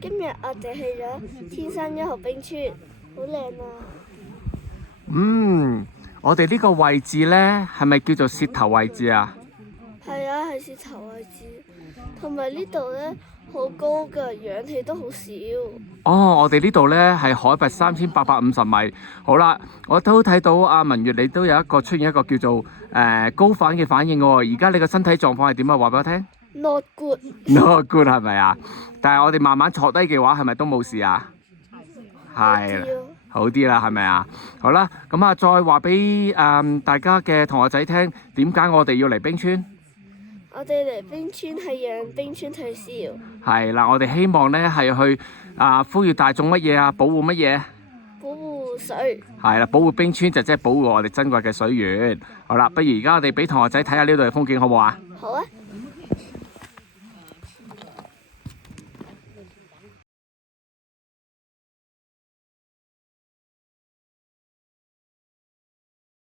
今日我哋去咗天山1號冰川，好靚啊！我哋呢個位置呢，係咪叫做舌頭位置啊？係啊，係舌頭位置，同埋呢度呢，好高㗎，氧氣都好少。我哋呢度呢，係海拔3850米。好啦，我都睇到阿文月你都有出現一個叫做高反嘅反應喎。而家你個身體狀況係點啊？話俾我聽。Not good。Not good 係咪啊？但係我哋慢慢坐低嘅話，係咪都冇事啊？係。好啲啦，係咪啊？好啦，咁啊，再話俾大家嘅同學仔聽，點解我哋要嚟冰川？我哋嚟冰川係讓冰川退燒。係啦，我哋希望呢係去呼籲大眾乜嘢啊？保護乜嘢？保護水。係啦，保護冰川就即係保護我哋珍貴嘅水源。好啦，不如而家我哋俾同學仔睇下呢度嘅風景，好唔好啊？好啊。